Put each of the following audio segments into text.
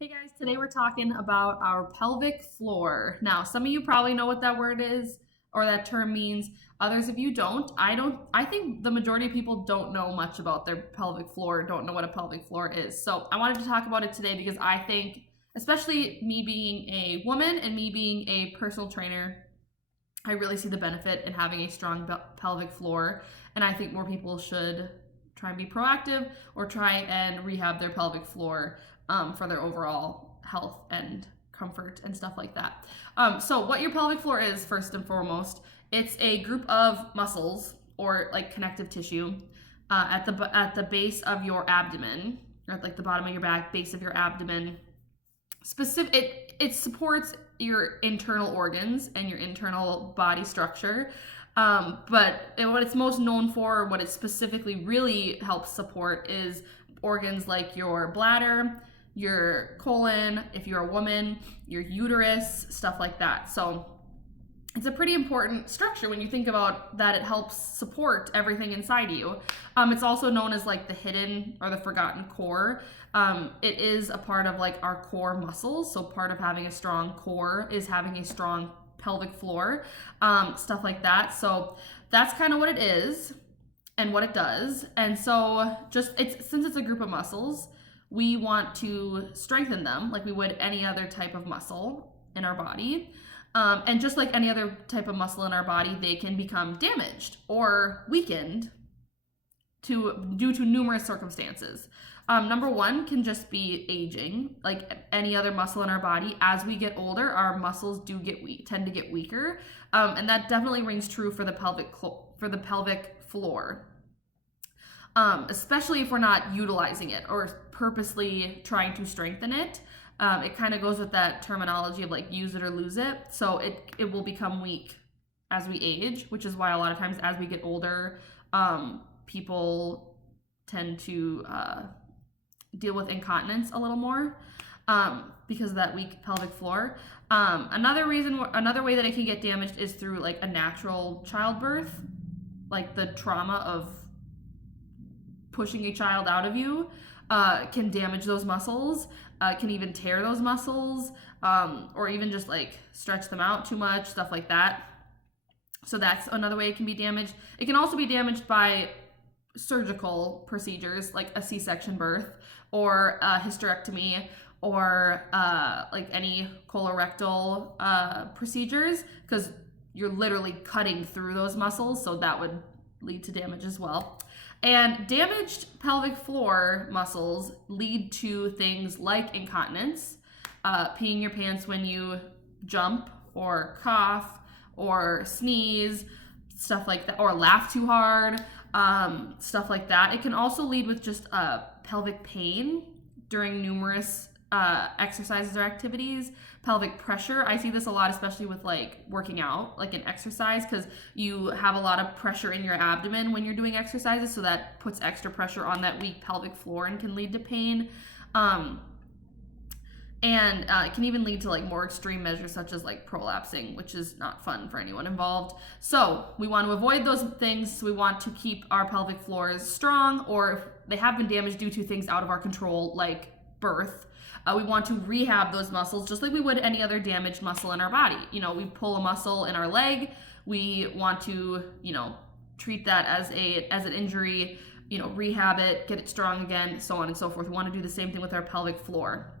Hey guys, today we're talking about our pelvic floor. Now, some of you probably know what that word is or that term means. Others of you don't. I think the majority of people don't know much about their pelvic floor, don't know what a pelvic floor is. So, I wanted to talk about it today because I think, especially me being a woman and me being a personal trainer, I really see the benefit in having a strong pelvic floor, and I think more people should try and be proactive or try and rehab their pelvic floor for their overall health and comfort and stuff like that. So, what your pelvic floor is, first and foremost, it's a group of muscles or like connective tissue at the base of your abdomen, or at like the bottom of your back, base of your abdomen. It supports your internal organs and your internal body structure. What it's most known for, what it specifically really helps support, is organs like your bladder, your colon, if you're a woman, your uterus, stuff like that. So it's a pretty important structure when you think about that. It helps support everything inside you. It's also known as like the hidden or the forgotten core. It is a part of like our core muscles. So part of having a strong core is having a strong pelvic floor, stuff like that. So that's kind of what it is and what it does. And so since it's a group of muscles, we want to strengthen them like we would any other type of muscle in our body. And just like any other type of muscle in our body, they can become damaged or weakened due to numerous circumstances. Number one can just be aging. Like any other muscle in our body, as we get older, our muscles tend to get weaker, and that definitely rings true for the pelvic floor. Especially if we're not utilizing it or purposely trying to strengthen it. It kind of goes with that terminology of like use it or lose it. So it will become weak as we age, which is why a lot of times as we get older, people tend to deal with incontinence a little more because of that weak pelvic floor. Another way that it can get damaged is through like a natural childbirth, like the trauma of pushing a child out of you can damage those muscles, can even tear those muscles, or even just like stretch them out too much, stuff like that. So that's another way it can be damaged. It can also be damaged by surgical procedures like a C-section birth or a hysterectomy or like any colorectal procedures, because you're literally cutting through those muscles, so that would lead to damage as well. And damaged pelvic floor muscles lead to things like incontinence, peeing your pants when you jump or cough or sneeze, stuff like that, or laugh too hard, stuff like that. It can also lead with just pelvic pain during numerous exercises or activities. Pelvic pressure, I see this a lot, especially with like working out, like an exercise, because you have a lot of pressure in your abdomen when you're doing exercises, so that puts extra pressure on that weak pelvic floor and can lead to pain. It can even lead to like more extreme measures such as like prolapsing, which is not fun for anyone involved. So we want to avoid those things. We want to keep our pelvic floors strong, or if they have been damaged due to things out of our control like birth, we want to rehab those muscles just like we would any other damaged muscle in our body. You know, we pull a muscle in our leg, we want to, treat that as an injury, rehab it, get it strong again, so on and so forth. We want to do the same thing with our pelvic floor.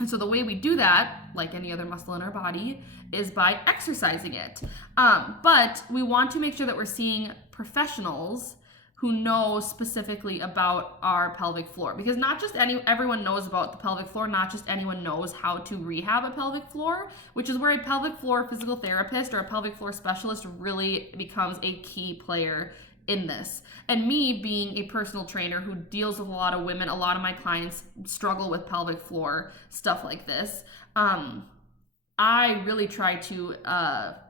And so the way we do that, like any other muscle in our body, is by exercising it. But we want to make sure that we're seeing professionals who know specifically about our pelvic floor, because not just everyone knows about the pelvic floor, not just anyone knows how to rehab a pelvic floor, which is where a pelvic floor physical therapist or a pelvic floor specialist really becomes a key player in this. And me being a personal trainer who deals with a lot of women, a lot of my clients struggle with pelvic floor stuff like this. I really try to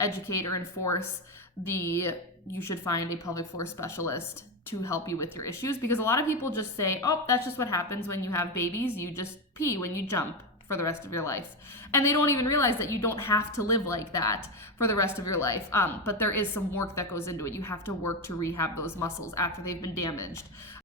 educate or enforce you should find a pelvic floor specialist to help you with your issues, because a lot of people just say, oh, that's just what happens when you have babies, you just pee when you jump for the rest of your life. And they don't even realize that you don't have to live like that for the rest of your life. But there is some work that goes into it. You have to work to rehab those muscles after they've been damaged.